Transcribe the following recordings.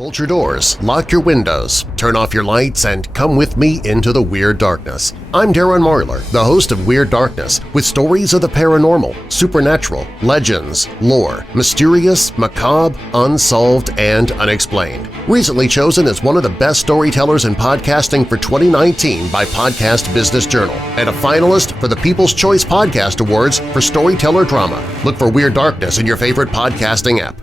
Bolt your doors, lock your windows, turn off your lights, and come with me into the Weird Darkness. I'm Darren Mangler, the host of Weird Darkness, with stories of the paranormal, supernatural, legends, lore, mysterious, macabre, unsolved, and unexplained. Recently chosen as one of the best storytellers in podcasting for 2019 by Podcast Business Journal, and a finalist for the People's Choice Podcast Awards for Storyteller Drama. Look for Weird Darkness in your favorite podcasting app.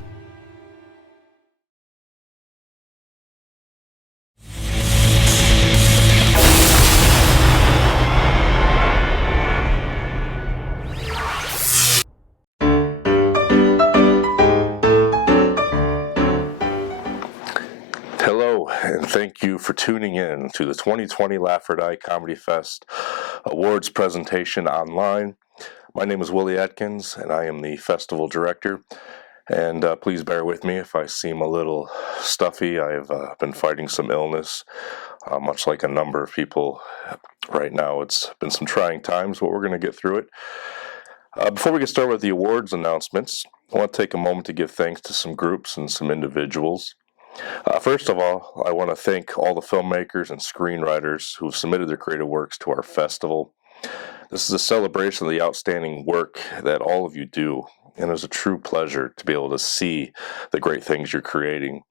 And thank you for tuning in to the 2020 Lafferty Comedy Fest Awards presentation online. My name is Willie Atkins, and I am the festival director. And please bear with me if I seem a little stuffy. I've been fighting some illness, much like a number of people right now. It's been some trying times, but we're going to get through it. Before we get started with the awards announcements, I want to take a moment to give thanks to some groups and some individuals. First of all, I want to thank all the filmmakers and screenwriters who have submitted their creative works to our festival. This is a celebration of the outstanding work that all of you do, and it's a true pleasure to be able to see the great things you're creating.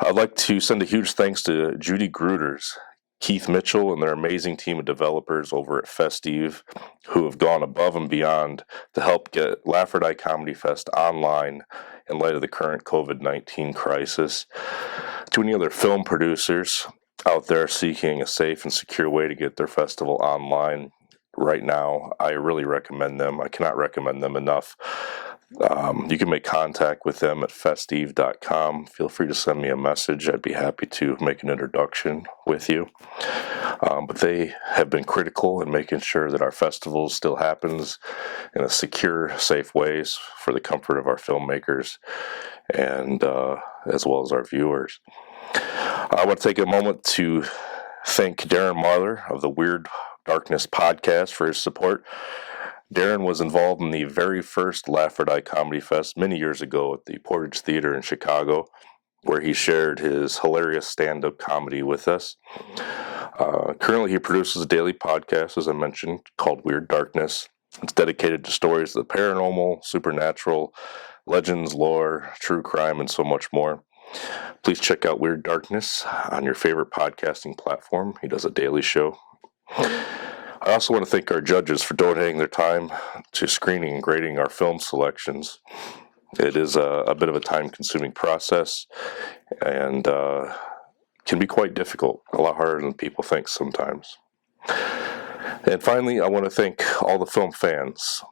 I'd like to send a huge thanks to Judy Gruters, Keith Mitchell, and their amazing team of developers over at FestiVee who have gone above and beyond to help get Lafferty Comedy Fest online in light of the current COVID-19 crisis. To any other film producers out there seeking a safe and secure way to get their festival online right now, I really recommend them. I cannot recommend them enough. You can make contact with them at festive.com. Feel free to send me a message. I'd be happy to make an introduction with you. But they have been critical in making sure that our festival still happens in a secure, safe ways for the comfort of our filmmakers and as well as our viewers. I want to take a moment to thank Darren Mangler of the Weird Darkness podcast for his support. Darren was involved in the very first Lafferty Comedy Fest many years ago at the Portage Theater in Chicago, where he shared his hilarious stand-up comedy with us. Currently, he produces a daily podcast, as I mentioned, called Weird Darkness. It's dedicated to stories of the paranormal, supernatural, legends, lore, true crime, and so much more. Please check out Weird Darkness on your favorite podcasting platform. He does a daily show. I also want to thank our judges for donating their time to screening and grading our film selections. It is a bit of a time-consuming process and can be quite difficult, a lot harder than people think sometimes. And finally, I want to thank all the film fans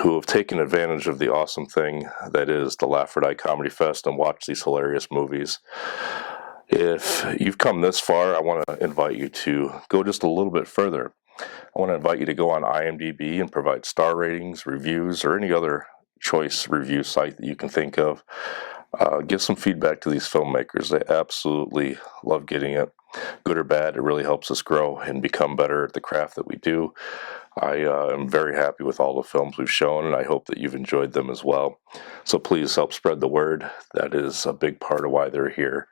who have taken advantage of the awesome thing that is the Lafferty Comedy Fest and watched these hilarious movies. If you've come this far, I want to invite you to go just a little bit further. I want to invite you to go on IMDb and provide star ratings, reviews, or any other choice review site that you can think of. Give some feedback to these filmmakers. They absolutely love getting it. Good or bad, it really helps us grow and become better at the craft that we do. I am very happy with all the films we've shown, and I hope that you've enjoyed them as well. So please help spread the word. That is a big part of why they're here.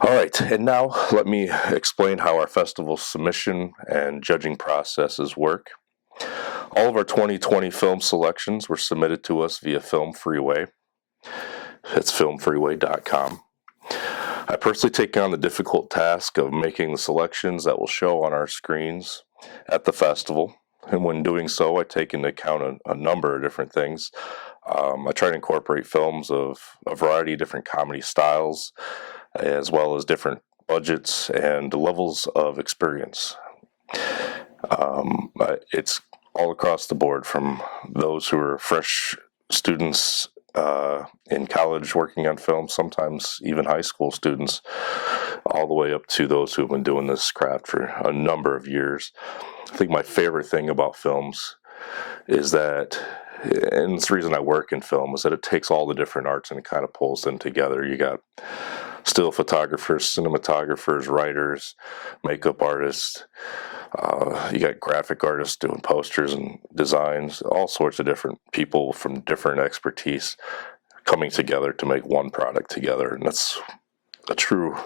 All right, and now let me explain how our festival submission and judging processes work. All of our 2020 film selections were submitted to us via Film Freeway. It's filmfreeway.com. I personally take on the difficult task of making the selections that will show on our screens at the festival. And when doing so, I take into account a number of different things. I try to incorporate films of a variety of different comedy styles, as well as different budgets and levels of experience. It's all across the board, from those who are fresh students in college working on film, sometimes even high school students, all the way up to those who have been doing this craft for a number of years. I think my favorite thing about films is that, and it's the reason I work in film, is that it takes all the different arts and it kind of pulls them together. You got still photographers, cinematographers, writers, makeup artists. You got graphic artists doing posters and designs, all sorts of different people from different expertise coming together to make one product together, and that's a true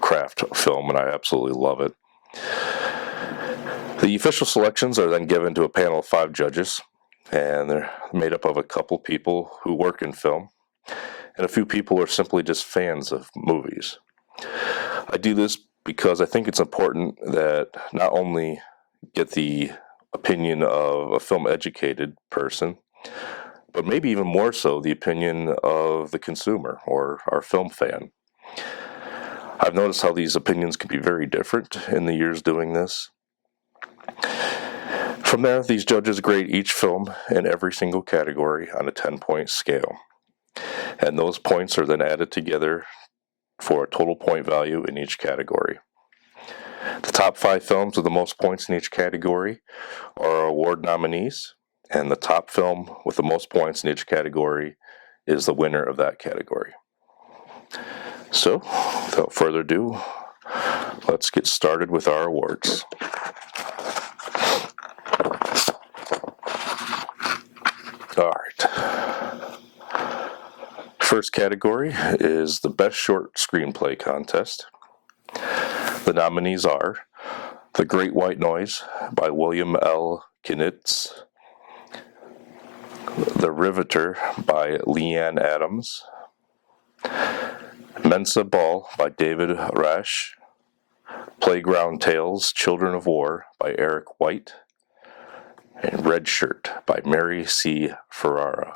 craft film, and I absolutely love it. The official selections are then given to a panel of 5 judges, and they're made up of a couple people who work in film, and a few people are simply just fans of movies. I do this because I think it's important that not only get the opinion of a film-educated person, but maybe even more so the opinion of the consumer or our film fan. I've noticed how these opinions can be very different in the years doing this. From there, these judges grade each film in every single category on a 10-point scale, and those points are then added together for a total point value in each category. The top 5 films with the most points in each category are our award nominees, and the top film with the most points in each category is the winner of that category. So, without further ado, let's get started with our awards. All right. First category is the Best Short Screenplay Contest. The nominees are The Great White Noise by William L. Knitz, The Riveter by Leanne Adams, Mensa Ball by David Rach, Playground Tales, Children of War by Eric White, and Red Shirt by Mary C. Ferrara.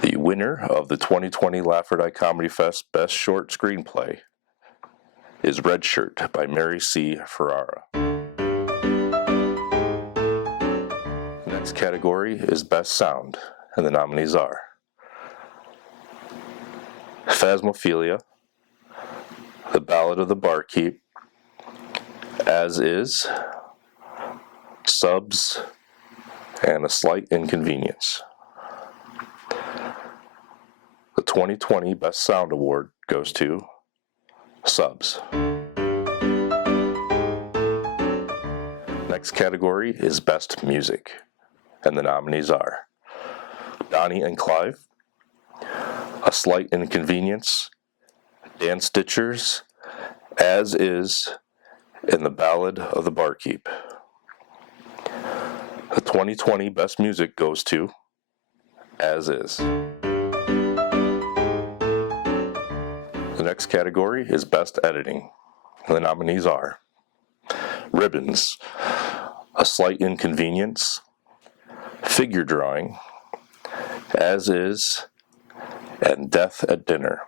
The winner of the 2020 Lafferty Comedy Fest Best Short Screenplay is Red Shirt by Mary C. Ferrara. The next category is Best Sound, and the nominees are Phasmophilia, The Ballad of the Barkeep, As Is, Subs, and A Slight Inconvenience. The 2020 Best Sound Award goes to Subs. Next category is Best Music, and the nominees are Donny and Clive, A Slight Inconvenience, Dance Stitchers, As Is, and The Ballad of the Barkeep. The 2020 Best Music goes to As Is. The next category is Best Editing. The nominees are Ribbons, A Slight Inconvenience, Figure Drawing, As Is, and Death at Dinner.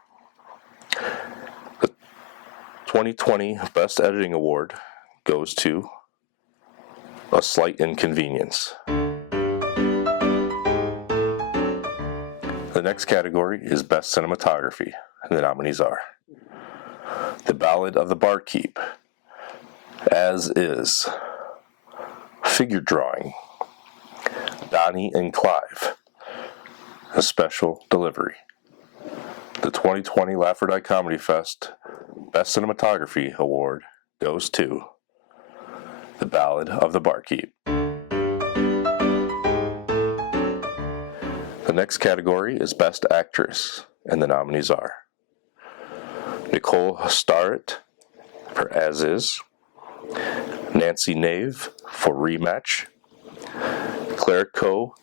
The 2020 Best Editing Award goes to A Slight Inconvenience. The next category is Best Cinematography, and the nominees are The Ballad of the Barkeep, As Is, Figure Drawing, Donny and Clive, A Special Delivery. The 2020 Lafferty Comedy Fest Best Cinematography Award goes to The Ballad of the Barkeep. The next category is Best Actress, and the nominees are Nicole Starrett for As Is, Nancy Nave for Rematch, Claire Coe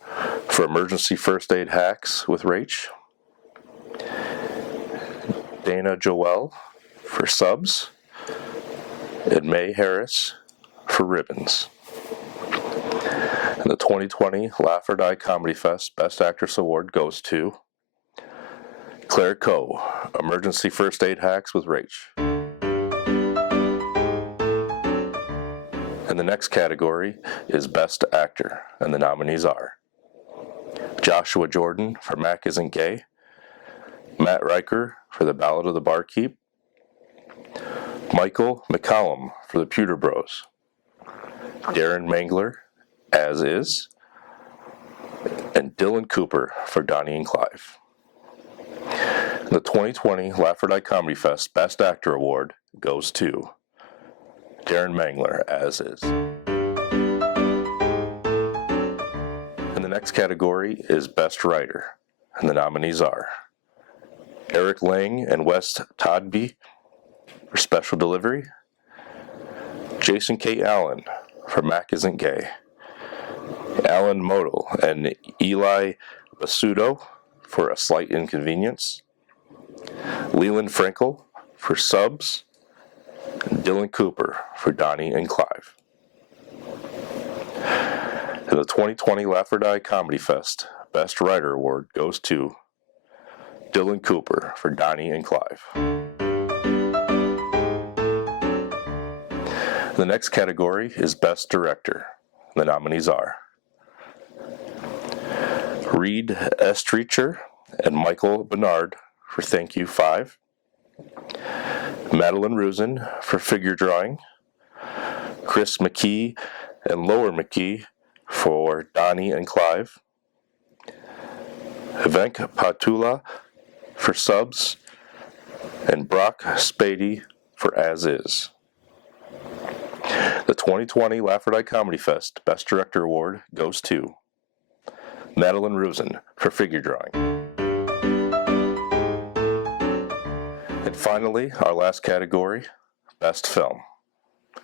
for Emergency First Aid Hacks with Rach, Dana Joel for Subs, and May Harris for Ribbons. And the 2020 Lafferty Comedy Fest Best Actress Award goes to Claire Coe, Emergency First Aid Hacks with Rach. And the next category is Best Actor, and the nominees are Joshua Jordan for Mac Isn't Gay, Matt Riker for The Ballad of the Barkeep, Michael McCallum for The Pewter Bros, Darren Mangler, As Is, and Dylan Cooper for Donny and Clive. The 2020 Lafferty Comedy Fest Best Actor Award goes to Darren Mangler, As Is. And the next category is Best Writer, and the nominees are Eric Lang and Wes Todby for Special Delivery, Jason K. Allen for Mac Isn't Gay, Alan Model and Eli Basudo for A Slight Inconvenience, Leland Frankel for Subs, and Dylan Cooper for Donny and Clive. And the 2020 Lafferty Comedy Fest Best Writer Award goes to Dylan Cooper for Donny and Clive. The next category is Best Director. The nominees are Reed Estreacher and Michael Bernard for Thank You 5, Madelyn Rusen for Figure Drawing, Chris McKee and Lower McKee for Donny and Clive, Venk Patula for Subs, and Brock Spady for As Is. The 2020 Lafferty Comedy Fest Best Director Award goes to Madelyn Rusen for Figure Drawing. And finally, our last category, Best Film.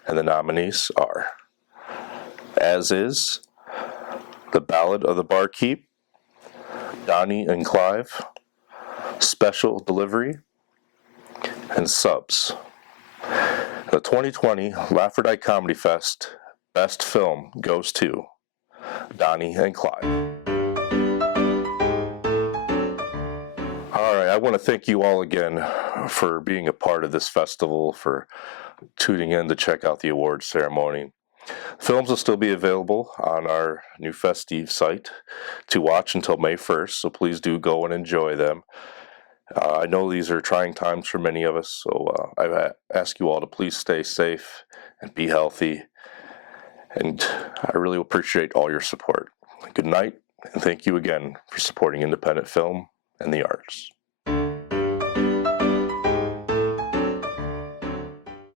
And the nominees are As Is, The Ballad of the Barkeep, Donny and Clive, Special Delivery, and Subs. The 2020 Lafferty Comedy Fest Best Film goes to Donny and Clive. All right, I want to thank you all again for being a part of this festival, for tuning in to check out the awards ceremony. Films will still be available on our new FestiVee site to watch until May 1st, so please do go and enjoy them. I know these are trying times for many of us, so I ask you all to please stay safe and be healthy, and I really appreciate all your support. Good night, and thank you again for supporting independent film and the arts.